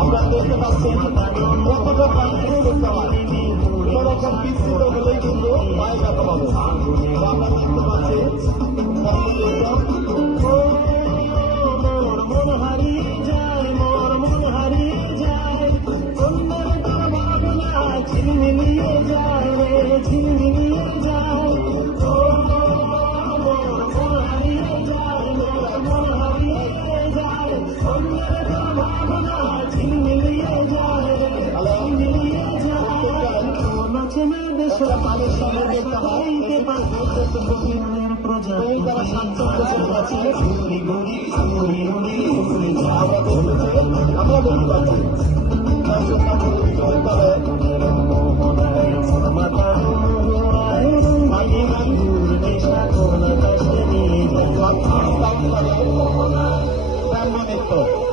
আমরা দেখতে পাচ্ছেন কতটা পাখি দেখতে পাই কোনোরকম বিস্তৃত হলেই কিন্তু পায়ে ব্যথা পাবো। আমরা দেখতে পাচ্ছি মন হারিয়ে যায়, মন হারিয়ে যায়, অন্যের ভাবনা ঝিলমিলিয়ে যায় রে, ঝিলমিলিয়ে যায়। পানির সঙ্গে দেখতে হয় তারা স্বাচ্ছন্দ্য আছে। আমরা দেখতে পাচ্ছি নৃত্য